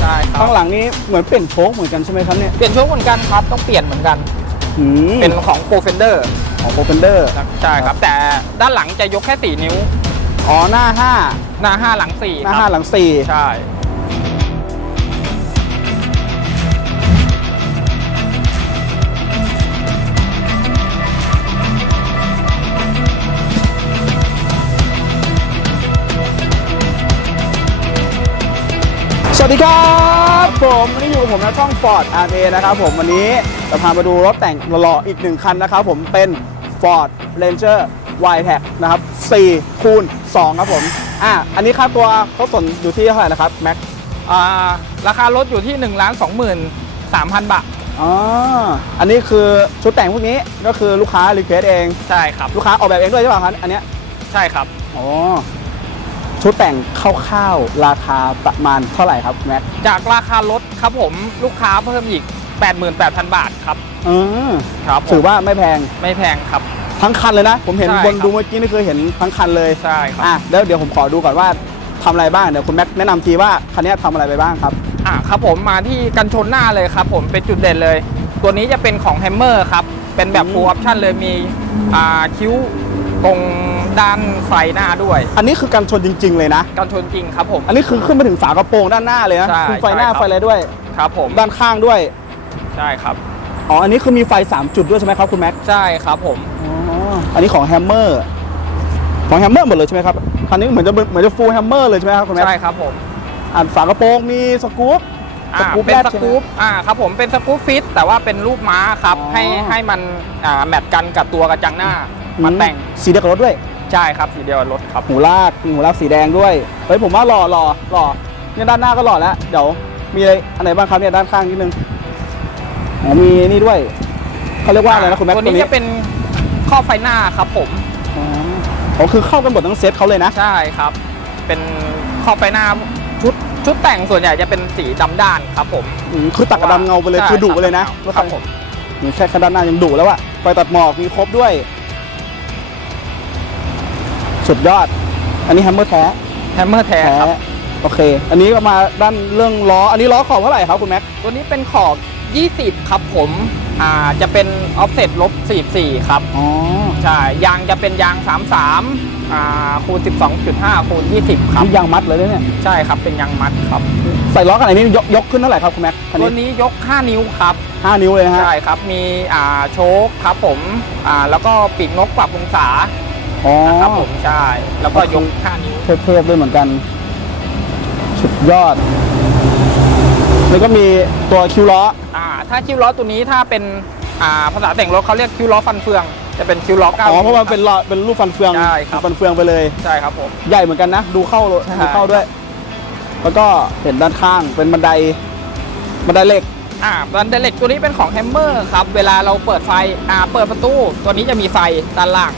ใช่ครับข้างหลังนี้เหมือนเปลี่ยนโชคเหมือนกันใช่ไหมครับเนี่ยเปลี่ยนโชคเหมือนกันครับต้องเปลี่ยนเหมือนกัน อืมเป็นของโปรเฟนเดอร์ ของโปรเฟนเดอร์ใช่ครับ แต่ด้านหลังจะยกแค่ 4 นิ้ว อ๋อหน้าหน้า 5 หลัง5 4หน้าครับ5หลังใช่4สวัสดีครับผมวันนี้อยู่กับผมนะช่อง Ford RA นะครับผมวันนี้จะพามาดูรถแต่งหล่อๆอีกหนึ่งคันนะครับผมเป็น Ford Ranger y t e c นะครับ4คูณ2ครับผมอะอันนี้ค่าตัวเขาสนอยู่ที่เท่าไหร่นะครับแม็กอ่าราคารถอยู่ที่1นึ่งล้านสองหมื่นสามพันบาทอ๋ออันนี้คือชุดแต่งพวกนี้ก็คือลูกค้ารีเควสเองใช่ครับลูกค้าออกแบบเองด้วยใช่ป่ะครับอันเนี้ยใช่ครับอ๋อชุดแต่งคร่าวๆราคาประมาณเท่าไหร่ครับแม็กจากราคารถครับผมลูกค้าเพิ่มอีก 88,000 บาทครับเออครับผมถือว่าไม่แพงไม่แพงครับ ทั้งคันเลยนะ ผมเห็นใช่บนครับ ดูเมื่อกี้นี่คือเห็นทั้งคันเลยใช่ครับอะแล้วเดี๋ยวผมขอดูก่อนว่าทำอะไรบ้างเดี๋ยวคุณแม็กแนะนำทีว่าคันนี้ทำอะไรไปบ้างครับ อ่าครับผมมาที่กันชนหน้าเลยครับผมเป็นจุดเด่นเลย ตัวนี้จะเป็นของแฮมเมอร์ครับ เป็นแบบ อืม full option เลยมีอ่าคิ้วตรงด้านไฟหน้าด้วย อันนี้คือกันชนจริง ๆ เลยนะ กันชนจริงครับผม อันนี้คือขึ้นมาถึงฝากระโปรงด้านหน้าเลยนะใช่คือไฟหน้าใช่ครับ ไฟอะไรด้วย ครับผมด้านข้างด้วย ใช่ครับ อ๋อ อันนี้คือมีไฟ 3 จุดด้วยใช่ไหมครับคุณแม็ก ใช่ครับผม อ๋อ อันนี้ของแฮมเมอร์ของแฮมเมอร์หมดเลยใช่ไหมครับคันนี้เหมือนจะเหมือนจะฟูลแฮมเมอร์เลยใช่ไหมครับคุณแม็กใช่ครับผมอ่าฝากระโปรงมีสกู๊ปอ่าสกู๊ปเป็นแรกสใช่ไหมกู๊ปอ่าครับผมเป็นสกู๊ปฟิตแต่ว่าเป็นรูปม้าครับอ๋อให้ให้มันอ่าแมทกันกับตัวกระจังหน้ามันแต่งสีเดียวกับรถด้วยใช่ครับสีเดียวกับรถครับหูลากมีหูลากสีแดงด้วยเฮ้ยผมว่าหล่อหล่อหล่อเนี่ยด้านหน้าก็หล่อแล้วเดี๋ยวมีอะไรอันไหนบ้างครับเนี่ยด้านข้างนิดนึงอ๋อมีนี่ด้วยเขาเรียกว่าอะไรนะคุณแม็กตัวนี้จะเป็น ข้อไฟหน้าครับผมอ๋ออ๋อคือเข้ากันหมดทั้งเซตเขาเลยนะ ใช่ครับ เป็นข้อไฟหน้าชุดชุดแต่งส่วนใหญ่จะเป็นสีดำด้านครับผมอืมคือตัดกระดำเงาไปเลยใช่คือดุไปเลยนะครับผมมีแค่คันด้านหน้ายังดุแล้วอะไฟตัดหมอกมีครบด้วย สุดยอด อันนี้แฮมเมอร์แท้แฮมเมอร์แท้ครับ โอเค อันนี้ก็มาด้านเรื่องล้อ อันนี้ล้อขอบเท่าไหร่ครับคุณแม็ก ตัวนี้เป็นขอบ 20 ครับผม อ่าจะเป็นออฟเซ็ตลบ44 ครับ อ๋อ ใช่ ยางจะเป็นยาง 33อ่าคูณ 12.5 คูณ 20 ครับ นี่ยางมัดเลยนะเนี่ย ใช่ครับ เป็นยางมัดครับ ใส่ล้อขนาดนี้ยกยกขึ้นเท่าไหร่ครับคุณแม็กคันตัวนี้นี้ยก 5 นิ้วครับ ห้านิ้วเลยนะฮะ ใช่ครับ มีอ่าโชคครับผมอ่าแล้วก็ปีกนกปรับองศาอ๋อนะครับผม ใช่ แล้วก็ยก 5 นิ้ว เทพๆด้วยเหมือนกัน สุดยอด แล้วก็มีตัวคิวล้ออ่าถ้าคิ้วล้อตัวนี้ถ้าเป็นอ่าภาษาแต่งรถเขาเรียกคิ้วล้อฟันเฟือง จะเป็นคิ้วล้อเก้าอ๋อเพราะว่ามันเป็นล้อเป็นรูปฟันเฟืองใช่ครับฟันเฟืองไปเลยใช่ครับผมใหญ่เหมือนกันนะ ดูเข้าใช่ดูเข้าด้วย แล้วก็เห็นด้านข้างเป็นบันไดบันไดเหล็กอ่าบันไดเหล็กตัวนี้เป็นของแฮมเมอร์ครับเวลาเราเปิดไฟอ่าเปิดประตู ตัวนี้จะมีไฟด้านล่าง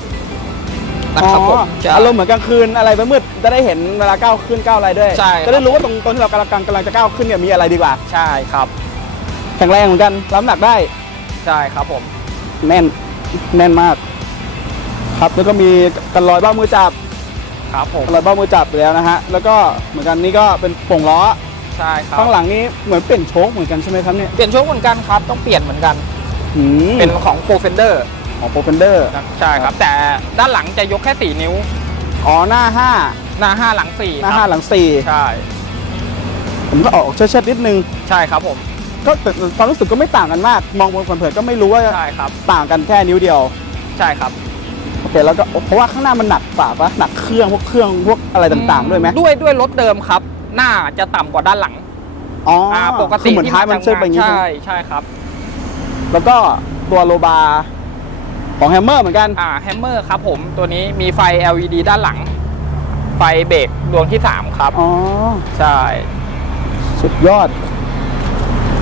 นะครับผมใช่ อารมณ์เหมือนกลางคืนอะไรมืดๆจะได้เห็นเวลาก้าวขึ้นก้าวอะไรด้วยใช่จะได้รู้ว่าตรงตรงที่เรากำลังกำลังจะก้าวขึ้นเนี่ยมีอะไรดีกว่า ใช่ครับ แข็งแรงเหมือนกันรับน้ำหนักได้ ใช่ครับผม แน่นแน่นมาก ครับแล้วก็มีกันรอยเบ้ามือจับครับผม กันรอยเบ้ามือจับไปแล้วนะฮะแล้วก็เหมือนกันนี่ก็เป็นโป่งล้อใช่ครับ ข้างหลังนี้เหมือนเปลี่ยนโชคเหมือนกันใช่ไหมครับเนี่ยเปลี่ยนโชคเหมือนกันครับ ต้องเปลี่ยนเหมือนกัน อืมเป็นของโปรเฟนเดอร์ ของโปรเฟนเดอร์ใช่ครับ แต่ด้านหลังจะยกแค่ 4 นิ้ว อ๋อหน้าห้าหน้า 5 หลัง4หน้าคห้ารับหลังสี่ใช่ ผมก็ออกเชิดๆนิดนึง ใช่ครับผม ก็แต่ความรู้สึกก็ไม่ต่างกันมาก มองบนเผินๆก็ไม่รู้ว่าใช่ครับต่างกันแค่นิ้วเดียว ใช่ครับโอเคแล้วก็เพราะว่าข้างหน้ามันหนักกว่าปะหนักเครื่องพวกเครื่องพวกอะไรต่างๆ ด้วยไหมด้วยด้วยรถเดิมครับ หน้าจะต่ำกว่าด้านหลังอ๋อออ่าปกคืติอเหมือนท้ายมันเชิดไปอย่างงี้ใช่ใช่ไหมใช่ครับ แล้วก็ตัวโลบาร์ ของแฮมเมอร์เหมือนกัน อ่าแฮมเมอร์ครับผมตัวนี้มีไฟ LED ด้านหลัง ไฟเบรกดวงที่ 3 ครับ อ๋อ ใช่ สุดยอด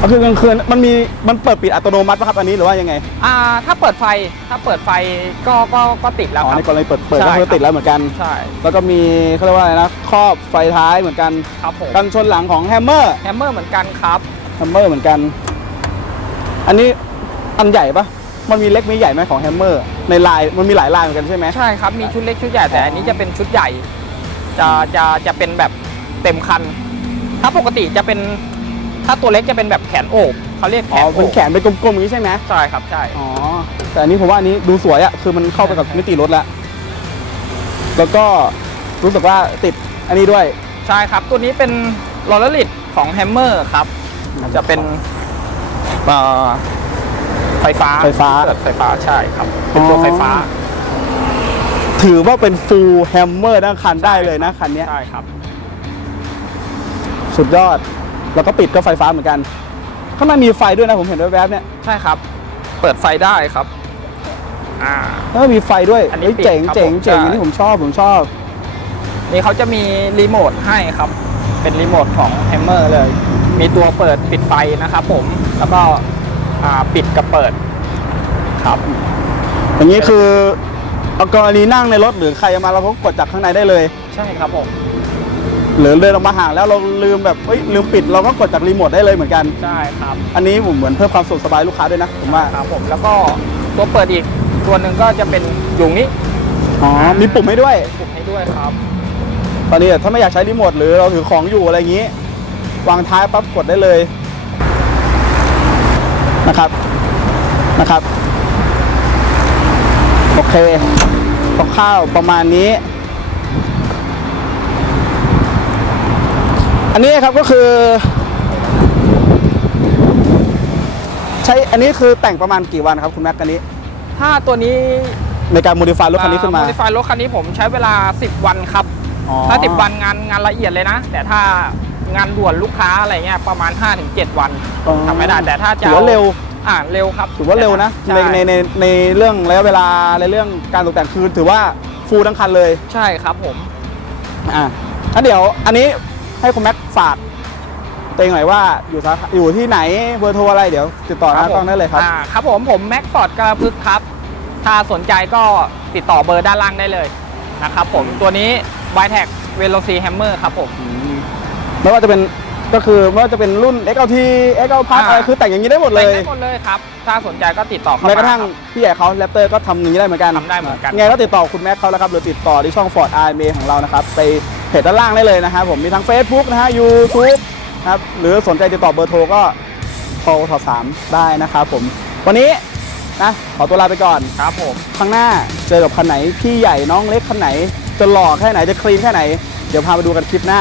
ก็คือกลางคืนมันมีมันเปิดปิดอัตโนมัติป่ะครับอันนี้หรือว่ายังไง อ่า ถ้าเปิดไฟถ้าเปิดไฟก็ก็ก็ติดแล้วอ๋อครัในบกรณีเปิดเปิดใช่ก็คือครับติดแล้วเหมือนกัน ใช่แล้วก็มีเขาเรียกว่าอะไรนะครอบไฟท้ายเหมือนกันครับผมกันชนหลังของแฮมเมอร์แฮมเมอร์เหมือนกันครับ แฮมเมอร์เหมือนกัน อันนี้อันใหญ่ปะ มันมีเล็กมีใหญ่ไหมของแฮมเมอร์ในลายมันมีหลายลายเหมือนกันใช่ไหมใช่ครับมีชุดเล็กชุดใหญ่แต่อ๋ออัอันนี้จะเป็นชุดใหญ่ จะจะจะเป็นแบบเต็มคัน ถ้าปกติจะเป็นถ้าตัวเล็กจะเป็นแบบแขนโอบเขาเรียกแขอ๋อนโอเป็นบแขนเป็นกลมๆอย่างนี้ใช่ไหมใช่ครับใช่ อ๋อแต่อันนี้ผมว่าอันนี้ดูสวยอะคือมันเข้าไปกับใช่มิติรถแล้วแล้วก็รู้สึกว่าติดอันนี้ด้วย ใช่ครับ ตัวนี้เป็นลอร์ลิตของแฮมเมอร์ครับ จะเป็นเอ่อ ไฟฟ้าไฟฟ้า เกิดไฟฟ้าใช่ครับ เป็นตัวอ๋อไฟฟ้า ถือว่าเป็นฟูลแฮมเมอร์ทั้งคันได้เลยนะคันเนี้ยใช่ครับ สุดยอด แล้วก็ปิดก็ไฟฟ้าเหมือนกัน ข้างในมีไฟด้วยนะผมเห็นแวบๆเนี่ยใช่ครับ เปิดไฟได้ครับ อ่า แล้วก็มีไฟด้วยอันนี้เฮ้ยปิดเจ๋งครับเจ๋งผมเจ๋งใช่ อันนี้ผมชอบผมชอบ นี่เขาจะมีรีโมทให้ครับ เป็นรีโมทของแฮมเมอร์เลย มีตัวเปิดปิดไฟนะครับผม แล้วก็ อ่าปิดกับเปิดครับอย่างนี้คือเอากรณีนั่งในรถหรือใครมาเราก็กดจากข้างในได้เลย ใช่ครับผมหรือเดินออกมาห่างแล้วเราลืมแบบเฮ้ยลืมปิดเราก็กดจากรีโมทได้เลยเหมือนกัน ใช่ครับ อันนี้ผมเหมือนเพิ่มความสะดวกสบายลูกค้าด้วยนะผมว่าครับผมแล้วก็ตัวเปิดอีกตัวหนึ่งก็จะเป็นอยู่นี้อ๋อมีปุ่มให้ด้วยปุ่มให้ด้วยครับ ตอนนี้ถ้าไม่อยากใช้รีโมทหรือเราถือของอยู่อะไรอย่างนี้ วางท้ายปั๊บกดได้เลย นะครับนะครับโอเคคร่าวๆประมาณนี้ อันนี้ครับก็คือ ใช้อันนี้คือแต่งประมาณกี่วันครับคุณแม็กอันนี้ ถ้าตัวนี้ในการโมดิฟายรถคันนี้ขึ้นมาโมดิฟายรถคันนี้ผมใช้เวลา 10 วันครับอ๋อถ้า 10 วันงานงานละเอียดเลยนะ แต่ถ้า งานด่วนลูกค้าอะไรเงี้ยประมาณ 5-7 วันอ๋อ ทำไม่ได้แต่ถ้าจะถือว่าเร็ว อ่าเร็วครับถือว่าเร็วนะใช่ในในในในเรื่องระยะเวลาในเรื่องการตกแต่งคือถือว่าฟูลทั้งคันเลยใช่ครับผม อะงั้นเดี๋ยวอันนี้ให้คุณแม็กฝากตัวเองหน่อยว่าอยู่สาขาอยู่ที่ไหนเบอร์โทรอะไรเดี๋ยวติดต่อหน้ากล้องได้เลยครับ อ่าครับผมผมแม็กฟอร์ดกระพึกครับ ถ้าสนใจก็ติดต่อเบอร์ด้านล่างได้เลยนะครับผมตัวนี้ y t e c Veloci Hammer ครับผม ไม่ว่าจะเป็นก็คือไม่ว่าจะเป็นรุ่น XLT XL Plus อ่าอะไรคือแต่งอย่างนี้ได้หมดเลแต่งยได้หมดเลยครับ ถ้าสนใจก็ติดต่อเข้าแม้มากระทั่งครับพี่ใหญ่เขาแรปเตอร์ก็ทำอย่างนี้ได้เหมือนกันทำได้เหมือนกันไงก็ติดต่อคุณแม็กเขาแล้วครับหรือติดต่อที่ช่อง Ford RMA ของเรานะครับไปเพจด้านล่างได้เลยนะครับผมมีทั้ง Facebook นะฮะ YouTube นะครับหรือสนใจติดต่อเบอร์โทรก็โทรสอบถามได้นะครับผมวันนี้นะขอตัวลาไปก่อนครับผมข้างหน้าเจอกับคันไหนพี่ใหญ่น้องเล็กคันไหนจะหล่อแค่ไหนจะคลีนแค่ไหน เดี๋ยวพาไปดูกันคลิปหน้า